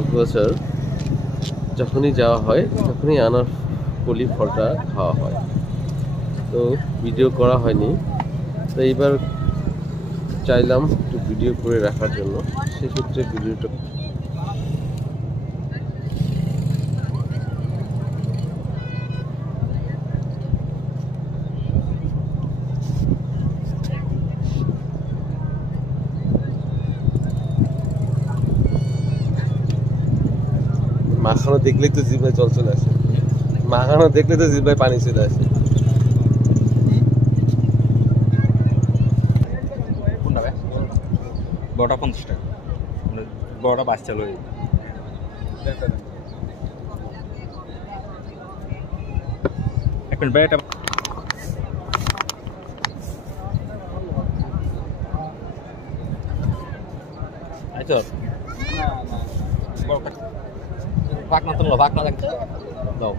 কক্সবাজার যখনই যাওয়া হয় তখনই আনারকলি ফলটা খাওয়া হয়। তো ভিডিও করা হয়নি, তো এইবার চাইলাম একটু ভিডিও করে রাখার জন্য, সেক্ষেত্রে ভিডিওটা মাখানো দেখলেই তো জিভায় জল চলে আসে, মাখানো দেখলে তো জিভায় পানি চলে আসে। বড়টা 50 টাকা, বড়টা 5 চালু এক মিনিট ভাই, এটা আচ্ছা বড়টা ভাগ না তো ভাগ না দাও।